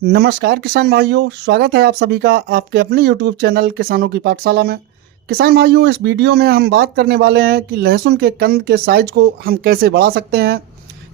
नमस्कार किसान भाइयों, स्वागत है आप सभी का आपके अपने YouTube चैनल किसानों की पाठशाला में। किसान भाइयों, इस वीडियो में हम बात करने वाले हैं कि लहसुन के कंद के साइज को हम कैसे बढ़ा सकते हैं,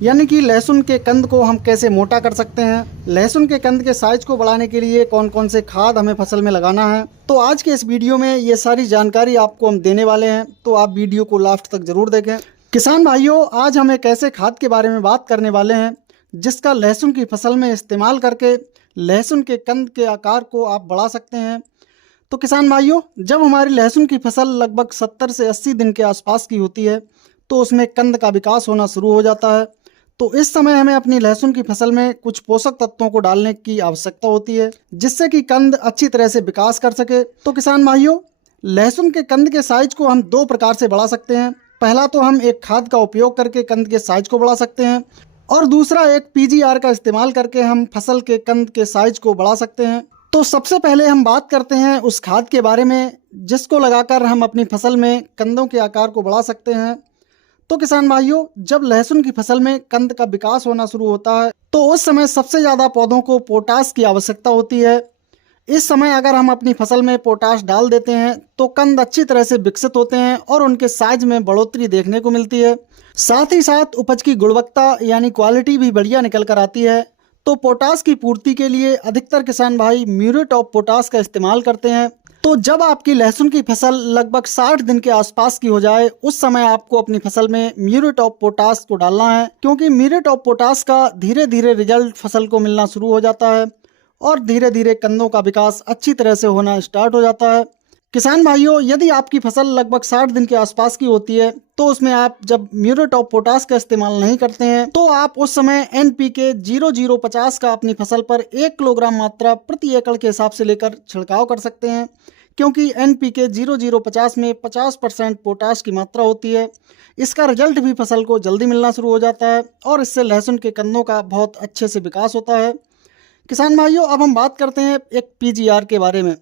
यानी कि लहसुन के कंद को हम कैसे मोटा कर सकते हैं। लहसुन के कंद के साइज को बढ़ाने के लिए कौन कौन से खाद हमें फसल में लगाना है, तो आज के इस वीडियो में ये सारी जानकारी आपको हम देने वाले हैं, तो आप वीडियो को लास्ट तक जरूर देखें। किसान भाइयों, आज हम एक ऐसे खाद के बारे में बात करने वाले हैं जिसका लहसुन की फसल में इस्तेमाल करके लहसुन के कंद के आकार को आप बढ़ा सकते हैं। तो किसान भाइयों, जब हमारी लहसुन की फसल लगभग 70 से 80 दिन के आसपास की होती है तो उसमें कंद का विकास होना शुरू हो जाता है। तो इस समय हमें अपनी लहसुन की फसल में कुछ पोषक तत्वों को डालने की आवश्यकता होती है जिससे कि कंद अच्छी तरह से विकास कर सके। तो किसान भाइयों, लहसुन के कंद के साइज को हम दो प्रकार से बढ़ा सकते हैं। पहला तो हम एक खाद का उपयोग करके कंद के साइज को बढ़ा सकते हैं और दूसरा एक पीजीआर का इस्तेमाल करके हम फसल के कंद के साइज को बढ़ा सकते हैं। तो सबसे पहले हम बात करते हैं उस खाद के बारे में जिसको लगाकर हम अपनी फसल में कंदों के आकार को बढ़ा सकते हैं। तो किसान भाइयों, जब लहसुन की फसल में कंद का विकास होना शुरू होता है तो उस समय सबसे ज़्यादा पौधों को पोटाश की आवश्यकता होती है। इस समय अगर हम अपनी फसल में पोटाश डाल देते हैं तो कंद अच्छी तरह से विकसित होते हैं और उनके साइज में बढ़ोतरी देखने को मिलती है। साथ ही साथ उपज की गुणवत्ता यानी क्वालिटी भी बढ़िया निकल कर आती है। तो पोटाश की पूर्ति के लिए अधिकतर किसान भाई म्यूरेट ऑफ पोटाश का इस्तेमाल करते हैं। तो जब आपकी लहसुन की फसल लगभग 60 दिन के आसपास की हो जाए उस समय आपको अपनी फसल में म्यूरेट ऑफ पोटाश को डालना है, क्योंकि म्यूरेट ऑफ पोटाश का धीरे धीरे रिजल्ट फसल को मिलना शुरू हो जाता है और धीरे धीरे कंदों का विकास अच्छी तरह से होना स्टार्ट हो जाता है। किसान भाइयों, यदि आपकी फसल लगभग 60 दिन के आसपास की होती है तो उसमें आप जब म्यूरेट ऑफ पोटाश का इस्तेमाल नहीं करते हैं तो आप उस समय NPK 0050 का अपनी फसल पर 1 किलोग्राम मात्रा प्रति एकड़ के हिसाब से लेकर छिड़काव कर सकते हैं, क्योंकि NPK 0050 में 50% पोटाश की मात्रा होती है। इसका रिजल्ट भी फसल को जल्दी मिलना शुरू हो जाता है और इससे लहसुन के कंदों का बहुत अच्छे से विकास होता है। किसान भाइयों, अब हम बात करते हैं एक पीजीआर के बारे में।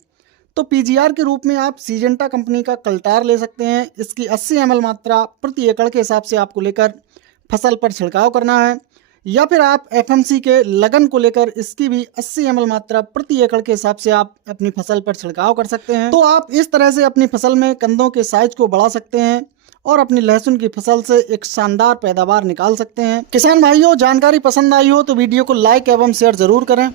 तो पीजीआर के रूप में आप सीजेंटा कंपनी का कल्टार ले सकते हैं। इसकी 80 ml मात्रा प्रति एकड़ के हिसाब से आपको लेकर फसल पर छिड़काव करना है, या फिर आप FMC के लगन को लेकर इसकी भी 80 ml मात्रा प्रति एकड़ के हिसाब से आप अपनी फसल पर छिड़काव कर सकते हैं। तो आप इस तरह से अपनी फसल में कंदों के साइज को बढ़ा सकते हैं और अपनी लहसुन की फसल से एक शानदार पैदावार निकाल सकते हैं। किसान भाइयों, जानकारी पसंद आई हो तो वीडियो को लाइक एवं शेयर जरूर करें।